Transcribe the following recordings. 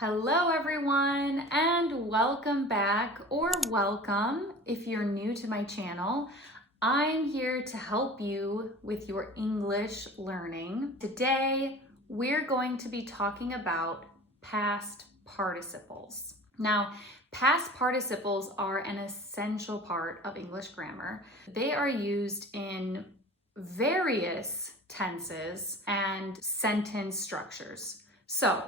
Hello everyone, and welcome back, or welcome if you're new to my channel. I'm here to help you with your English learning. Today, we're going to be talking about past participles. Now, past participles are an essential part of English grammar. They are used in various tenses and sentence structures. So,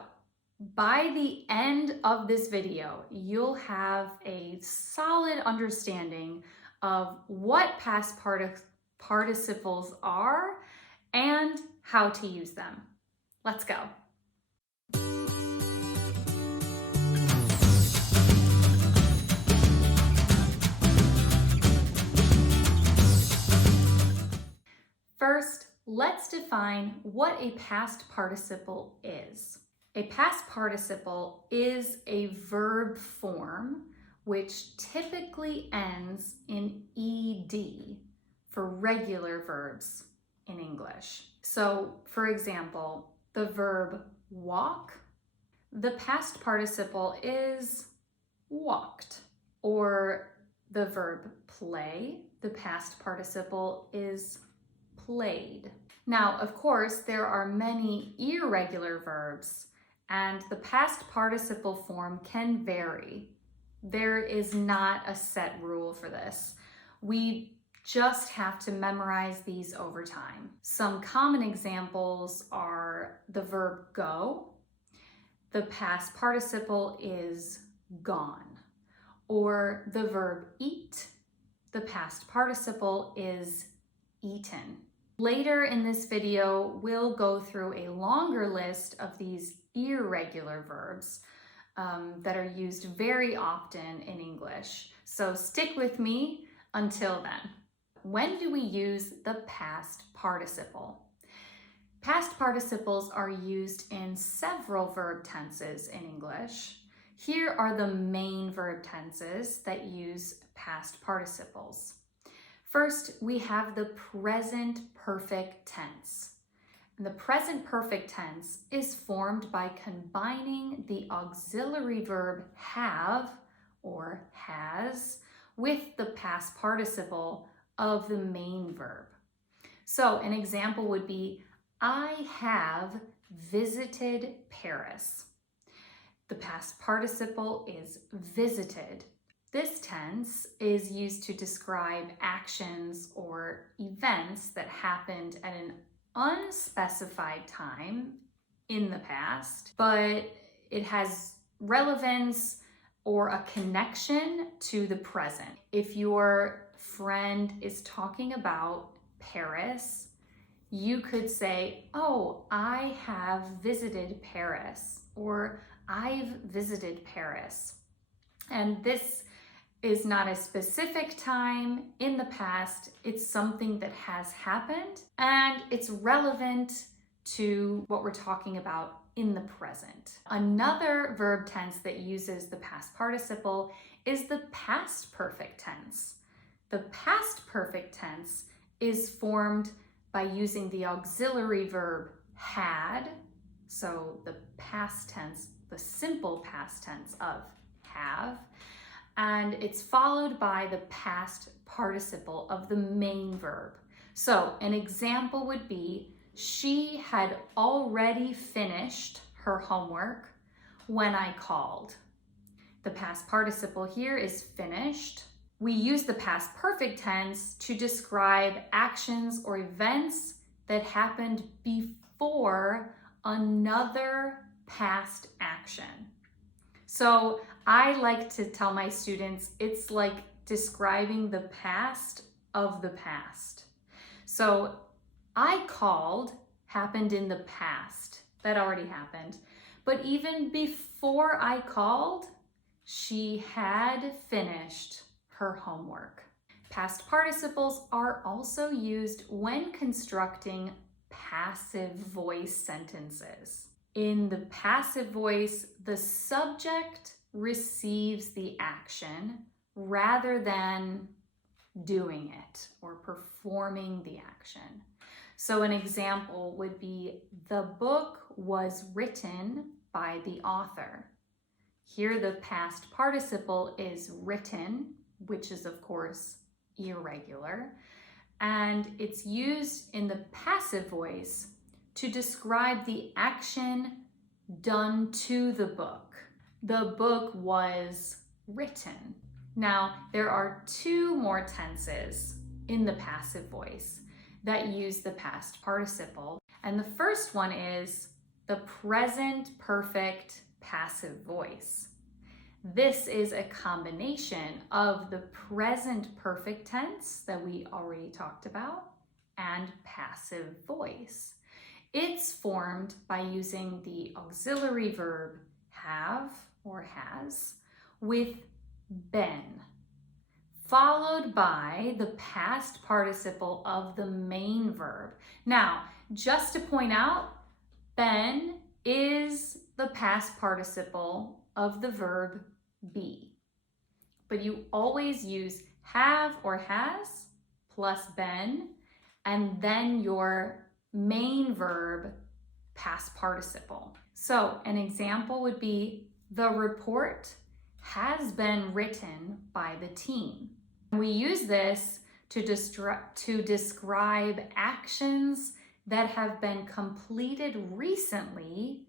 by the end of this video, you'll have a solid understanding of what past participles are and how to use them. Let's go. First, let's define what a past participle is. A past participle is a verb form which typically ends in ed for regular verbs in English. So, for example, the verb walk, the past participle is walked. Or the verb play, the past participle is played. Now, of course, there are many irregular verbs, and the past participle form can vary. There is not a set rule for this. We just have to memorize these over time. Some common examples are the verb go. The past participle is gone. Or the verb eat. The past participle is eaten. Later in this video, we'll go through a longer list of these irregular verbs that are used very often in English. So stick with me until then. When do we use the past participle? Past participles are used in several verb tenses in English. Here are the main verb tenses that use past participles. First, we have the present perfect tense. And the present perfect tense is formed by combining the auxiliary verb have or has with the past participle of the main verb. So an example would be, I have visited Paris. The past participle is visited. This tense is used to describe actions or events that happened at an unspecified time in the past, but it has relevance or a connection to the present. If your friend is talking about Paris, you could say, oh, I have visited Paris, or I've visited Paris. And this is not a specific time in the past. It's something that has happened and it's relevant to what we're talking about in the present. Another verb tense that uses the past participle is the past perfect tense. The past perfect tense is formed by using the auxiliary verb had, so the past tense, the simple past tense of have, and it's followed by the past participle of the main verb. So an example would be, she had already finished her homework when I called. The past participle here is finished. We use the past perfect tense to describe actions or events that happened before another past action. So I like to tell my students it's like describing the past of the past. So I called happened in the past. That already happened. But even before I called, she had finished her homework. Past participles are also used when constructing passive voice sentences. In the passive voice, the subject receives the action rather than doing it or performing the action. So an example would be, the book was written by the author. Here the past participle is written, which is of course irregular, and it's used in the passive voice to describe the action done to the book. The book was written. Now, there are two more tenses in the passive voice that use the past participle, and the first one is the present perfect passive voice. This is a combination of the present perfect tense that we already talked about and passive voice. It's formed by using the auxiliary verb have or has with been, followed by the past participle of the main verb. Now, just to point out, been is the past participle of the verb be. But you always use have or has plus been, and then your main verb past participle. So an example would be, the report has been written by the team. We use this to describe actions that have been completed recently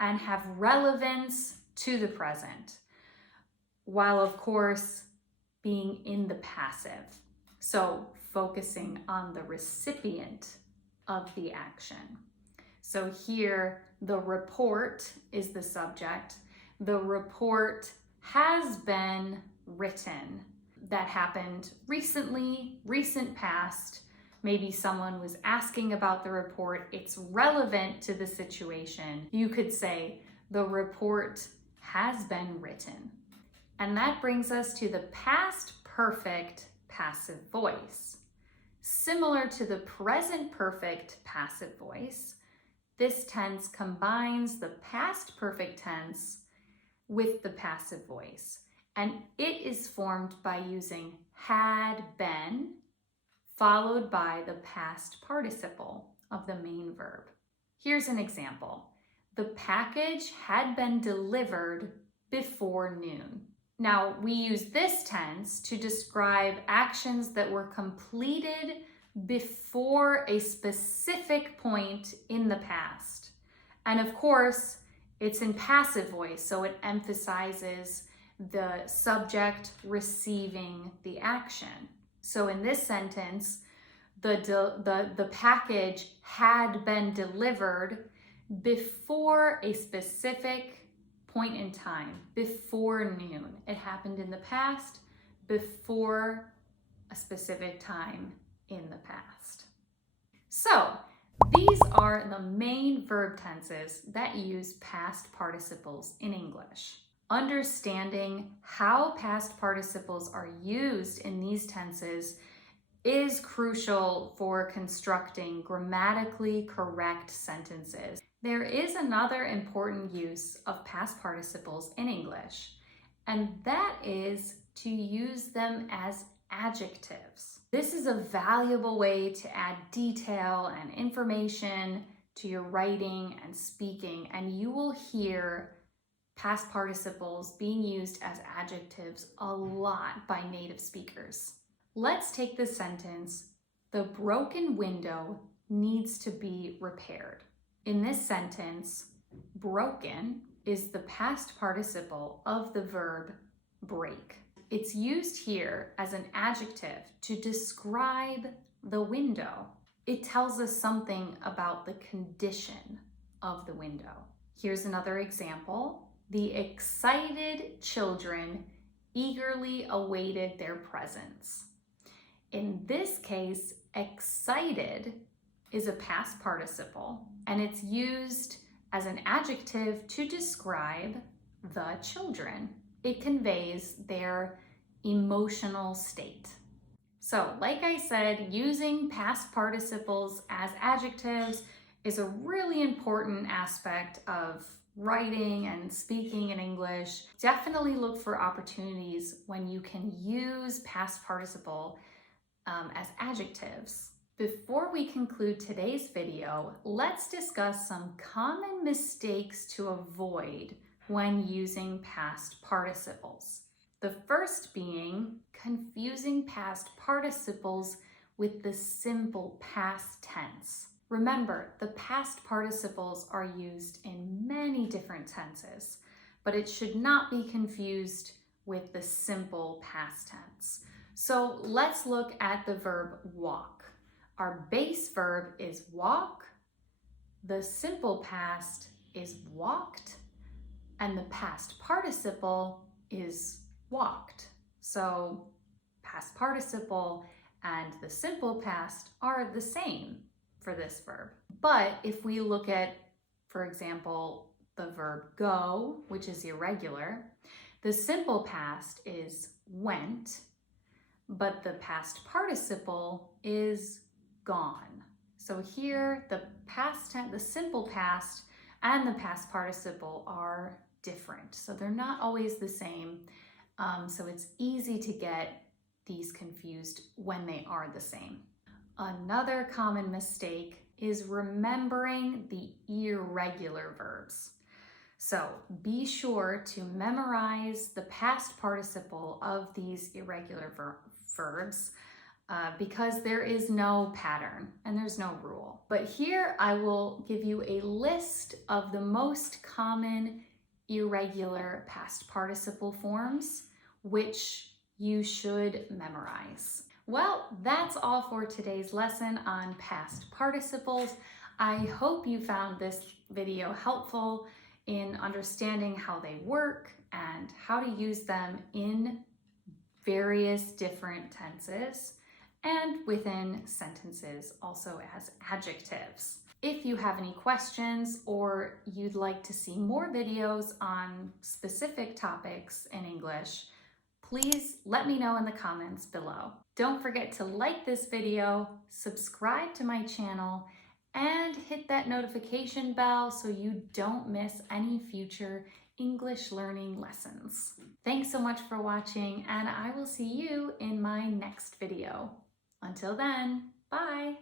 and have relevance to the present, while of course being in the passive. So focusing on the recipient of the action. So here the report is the subject. The report has been written. That happened recently, recent past. Maybe someone was asking about the report. It's relevant to the situation. You could say, the report has been written. And that brings us to the past perfect passive voice. Similar to the present perfect passive voice, this tense combines the past perfect tense with the passive voice. And it is formed by using had been followed by the past participle of the main verb. Here's an example. The package had been delivered before noon. Now, we use this tense to describe actions that were completed before a specific point in the past. And of course, it's in passive voice, so it emphasizes the subject receiving the action. So in this sentence, the package had been delivered before a specific point in time, before noon. It happened in the past, before a specific time in the past. So these are the main verb tenses that use past participles in English. Understanding how past participles are used in these tenses is crucial for constructing grammatically correct sentences. There is another important use of past participles in English, and that is to use them as adjectives. This is a valuable way to add detail and information to your writing and speaking, and you will hear past participles being used as adjectives a lot by native speakers. Let's take the sentence, the broken window needs to be repaired. In this sentence, broken is the past participle of the verb break. It's used here as an adjective to describe the window. It tells us something about the condition of the window. Here's another example. The excited children eagerly awaited their presents. In this case, excited is a past participle, and it's used as an adjective to describe the children. It conveys their emotional state. So, like I said, using past participles as adjectives is a really important aspect of writing and speaking in English. Definitely look for opportunities when you can use past participle as adjectives. Before we conclude today's video, let's discuss some common mistakes to avoid when using past participles. The first being confusing past participles with the simple past tense. Remember, the past participles are used in many different tenses, but it should not be confused with the simple past tense. So let's look at the verb walk. Our base verb is walk, the simple past is walked, and the past participle is walked. So past participle and the simple past are the same for this verb. But if we look at, for example, the verb go, which is irregular, the simple past is went, but the past participle is gone. So here the past tense, the simple past and the past participle are different. So they're not always the same. So it's easy to get these confused when they are the same. Another common mistake is remembering the irregular verbs. So be sure to memorize the past participle of these irregular verbs because there is no pattern and there's no rule. But here I will give you a list of the most common irregular past participle forms, which you should memorize. Well, that's all for today's lesson on past participles. I hope you found this video helpful in understanding how they work and how to use them in various different tenses and within sentences, also as adjectives. If you have any questions or you'd like to see more videos on specific topics in English, please let me know in the comments below. Don't forget to like this video, subscribe to my channel, and hit that notification bell so you don't miss any future English learning lessons. Thanks so much for watching, and I will see you in my next video. Until then, bye!